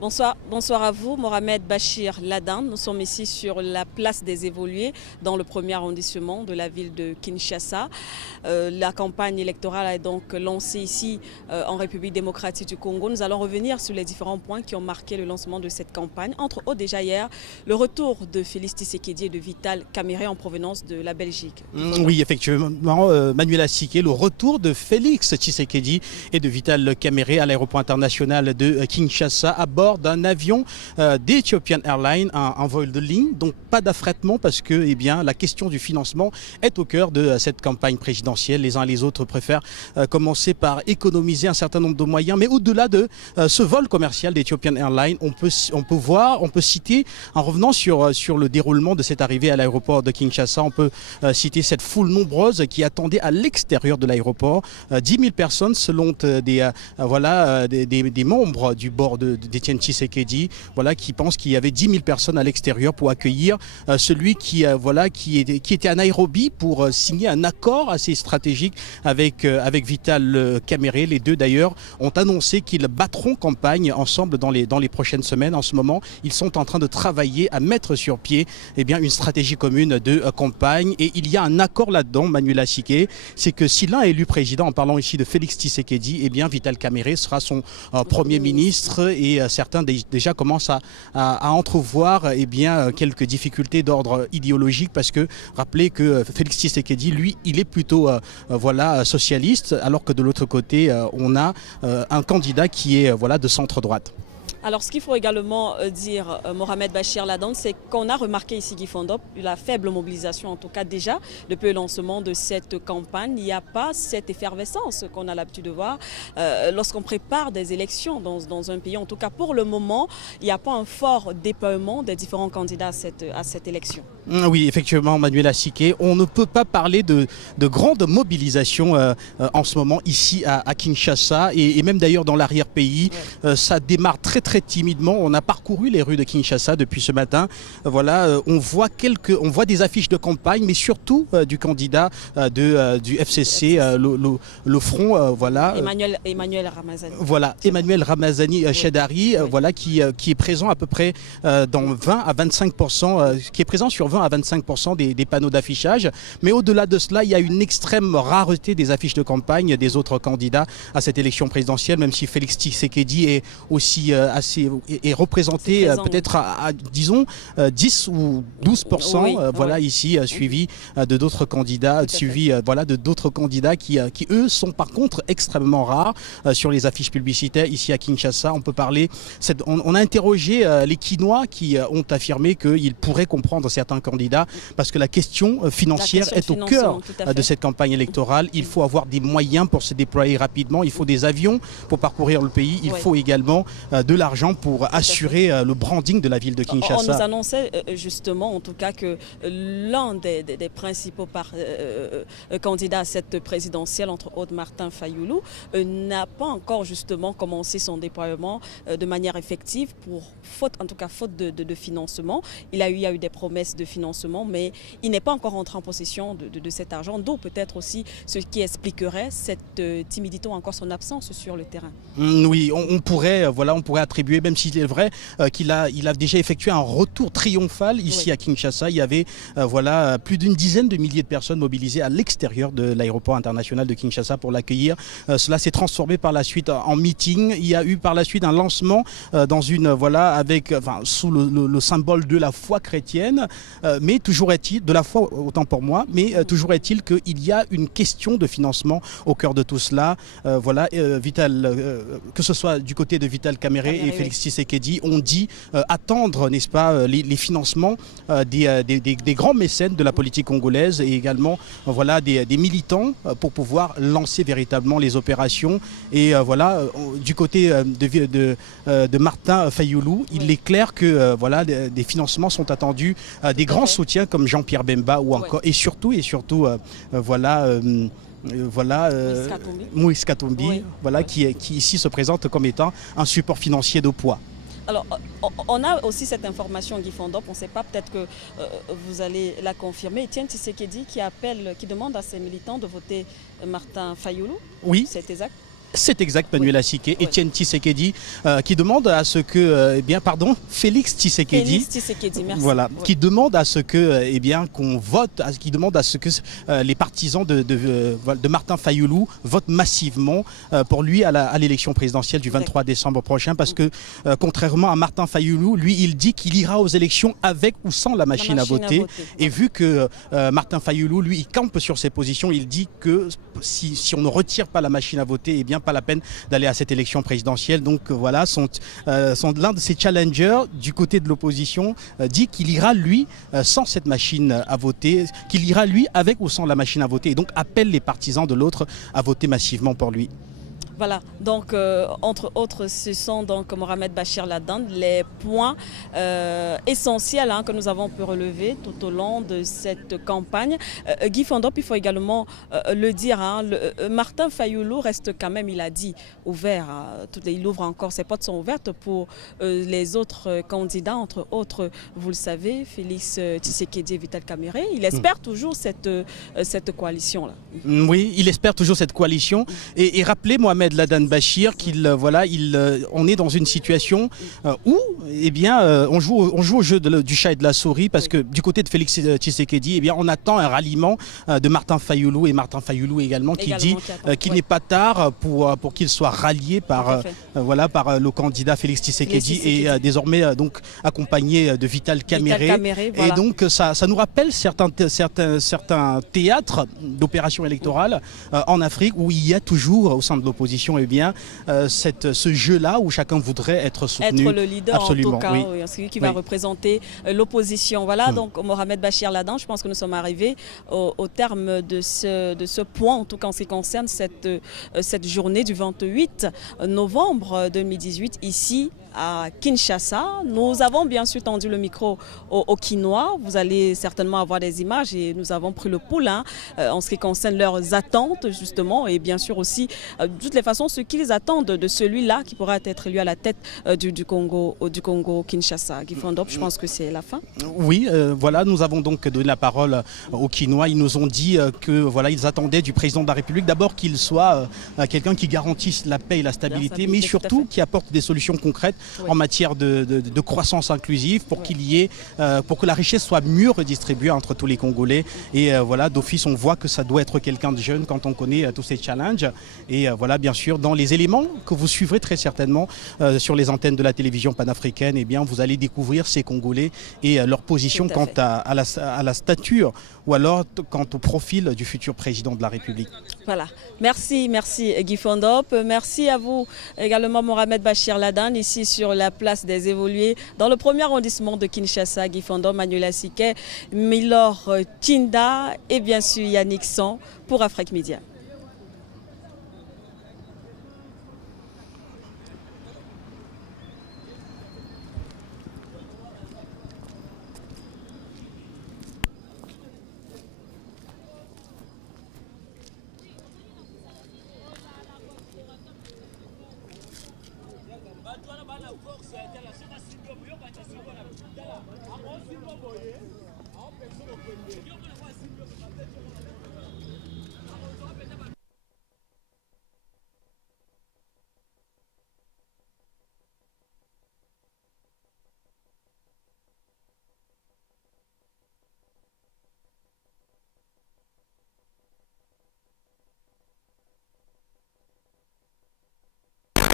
Bonsoir à vous, Mohamed Bachir Ladan. Nous sommes ici sur la place des Évolués, dans le premier arrondissement de la ville de Kinshasa. La campagne électorale est donc lancée ici en République démocratique du Congo. Nous allons revenir sur les différents points qui ont marqué le lancement de cette campagne. Entre autres, déjà hier, le retour de Félix Tshisekedi et de Vital Kamerhe en provenance de la Belgique. Oui, effectivement, Manuel Assiké, le retour de Félix Tshisekedi et de Vital Kamerhe à l'aéroport international de Kinshasa à bord d'un avion d'Ethiopian Airlines, un vol de ligne, donc pas d'affrètement parce que la question du financement est au cœur de cette campagne présidentielle. Les uns et les autres préfèrent commencer par économiser un certain nombre de moyens, mais au-delà de ce vol commercial d'Ethiopian Airlines, on peut citer, en revenant sur le déroulement de cette arrivée à l'aéroport de Kinshasa, on peut citer cette foule nombreuse qui attendait à l'extérieur de l'aéroport, 10 000 personnes selon des membres du bord d'Etienne Tshisekedi, qui pensent qu'il y avait 10 000 personnes à l'extérieur pour accueillir celui qui était à Nairobi pour signer un accord assez stratégique avec Vital Kamerhe. Les deux d'ailleurs ont annoncé qu'ils battront campagne ensemble dans les prochaines semaines. En ce moment, ils sont en train de travailler à mettre sur pied une stratégie commune de campagne, et il y a un accord là-dedans, Manuel Assiké, c'est que si l'un est élu président, en parlant ici de Félix Tshisekedi, Vital Kamerhe sera son premier ministre, et certains déjà commencent à entrevoir quelques difficultés d'ordre idéologique, parce que rappelez que Félix Tshisekedi, lui, il est plutôt socialiste, alors que de l'autre côté, on a un candidat qui est de centre-droite. Alors, ce qu'il faut également dire, Mohamed Bachir Ladan, c'est qu'on a remarqué ici, Guy Fondop, la faible mobilisation, en tout cas déjà, depuis le lancement de cette campagne. Il n'y a pas cette effervescence qu'on a l'habitude de voir lorsqu'on prépare des élections dans un pays. En tout cas, pour le moment, il n'y a pas un fort déploiement des différents candidats à cette élection. Oui, effectivement, Manuel Assiké, on ne peut pas parler de grande mobilisation en ce moment ici à Kinshasa, et même d'ailleurs dans l'arrière-pays. Ouais. Ça démarre très timidement. On a parcouru les rues de Kinshasa depuis ce matin. On voit des affiches de campagne, mais surtout du candidat du FCC, le Front, Emmanuel Ramazani. Voilà, Emmanuel Ramazani Chadari, qui est présent à peu près dans 20 à 25%, qui est présent sur 20 à 25% des panneaux d'affichage. Mais au-delà de cela, il y a une extrême rareté des affiches de campagne des autres candidats à cette élection présidentielle, même si Félix Tshisekedi est aussi est représenté peut-être à disons 10 ou 12%, ici suivi de d'autres candidats, de d'autres candidats qui eux sont par contre extrêmement rares sur les affiches publicitaires ici à Kinshasa. On peut parler, on a interrogé les Kinois qui ont affirmé qu'ils pourraient comprendre certains candidats, parce que la question financière est au cœur de cette campagne électorale. Il faut avoir des moyens pour se déployer rapidement, il faut des avions pour parcourir le pays, il faut également de l'argent pour assurer le branding de la ville de Kinshasa. On nous annonçait justement, en tout cas, que l'un des principaux candidats à cette présidentielle, entre autres Martin Fayoulou, n'a pas encore justement commencé son déploiement de manière effective, faute de financement. Il y a eu des promesses de financement, mais il n'est pas encore entré en possession de cet argent, d'où peut-être aussi ce qui expliquerait cette timidité ou encore son absence sur le terrain. Oui, on pourrait attribuer, même s'il est vrai qu'il a déjà effectué un retour triomphal ici à Kinshasa. Il y avait plus d'une dizaine de milliers de personnes mobilisées à l'extérieur de l'aéroport international de Kinshasa pour l'accueillir. Cela s'est transformé par la suite en meeting. Il y a eu par la suite un lancement sous le symbole de la foi chrétienne, mais toujours est-il, de la foi autant pour moi, mais toujours est-il qu'il y a une question de financement au cœur de tout cela. Que ce soit du côté de Vital Kamerhe et Félix Tshisekedi, on dit attendre, n'est-ce pas, les financements des grands mécènes de la politique congolaise, et également des militants pour pouvoir lancer véritablement les opérations. Et du côté de Martin Fayoulou, il est clair que des financements sont attendus, des grands soutiens comme Jean-Pierre Bemba ou encore et surtout Moïse Katumbi, qui ici se présente comme étant un support financier de poids. Alors, on a aussi cette information, Guy Fondop, on ne sait pas, peut-être que vous allez la confirmer. Etienne Tshisekedi qui demande à ses militants de voter Martin Fayoulou. Oui. C'est exact? C'est exact, Manuel Asiké. Etienne Tshisekedi qui demande à ce que, Félix Tshisekedi. Félix Tshisekedi, merci. Voilà, qui demande à ce que, qu'on vote, qui demande à ce que les partisans de Martin Fayoulou votent massivement pour lui à l'élection présidentielle du 23 décembre prochain, parce que contrairement à Martin Fayoulou, lui, il dit qu'il ira aux élections avec ou sans la machine à voter. Et vu que Martin Fayoulou, lui, il campe sur ses positions, il dit que si on ne retire pas la machine à voter, pas la peine d'aller à cette élection présidentielle. Donc voilà, l'un de ses challengers du côté de l'opposition dit qu'il ira lui sans cette machine à voter, qu'il ira lui avec ou sans la machine à voter, et donc appelle les partisans de l'autre à voter massivement pour lui. Voilà, donc entre autres, ce sont donc Mohamed Bachir Ladande les points essentiels que nous avons pu relever tout au long de cette campagne. Guy Fondop, il faut également le dire, Martin Fayoulou reste quand même, il a dit, ouvert. Il ouvre encore, ses portes sont ouvertes pour les autres candidats, entre autres, vous le savez, Félix Tshisekedi et Vital Kamerhe. Il espère toujours cette coalition-là. Oui, il espère toujours cette coalition. Et rappelez Mohamed Ladande Bachir on est dans une situation où on joue au jeu du chat et de la souris, parce que du côté de Félix Tshisekedi, on attend un ralliement de Martin Fayoulou, et Martin Fayoulou également qui dit qu'il n'est pas tard pour qu'il soit rallié par le candidat Félix Tshisekedi et désormais donc accompagné de Vital Kamerhe. Et donc ça nous rappelle certains théâtres d'opérations électorales en Afrique, où il y a toujours au sein de l'opposition ce jeu-là où chacun voudrait être soutenu. Être le leader, absolument, en tout cas, celui qui va représenter l'opposition. Voilà, donc Mohamed Bachir Ladande, je pense que nous sommes arrivés au terme de ce point, en tout cas en ce qui concerne cette journée du 28 novembre 2018, ici à Kinshasa. Nous avons bien sûr tendu le micro aux Kinois. Vous allez certainement avoir des images, et nous avons pris le pouls en ce qui concerne leurs attentes, justement, et bien sûr aussi, de toutes les façons, ce qu'ils attendent de celui-là qui pourra être élu à la tête du Congo Kinshasa. Guy Fondop, je pense que c'est la fin. Oui, voilà, nous avons donc donné la parole aux Kinois. Ils nous ont dit ils attendaient du président de la République d'abord qu'il soit quelqu'un qui garantisse la paix et la stabilité, mais surtout qui apporte des solutions concrètes en matière de croissance inclusive, pour pour que la richesse soit mieux redistribuée entre tous les Congolais. Et d'office, on voit que ça doit être quelqu'un de jeune quand on connaît tous ces challenges. Et bien sûr, dans les éléments que vous suivrez très certainement sur les antennes de la télévision panafricaine, vous allez découvrir ces Congolais et leur position quant à la stature, ou alors quant au profil du futur président de la République. Voilà. Merci Guy Fondop. Merci à vous également, Mohamed Bachir Ladande, ici sur la place des Évolués, dans le premier arrondissement de Kinshasa. Guy Fondop, Manuel Asiké, Milor Tinda et bien sûr Yannick Son pour Afrique Média.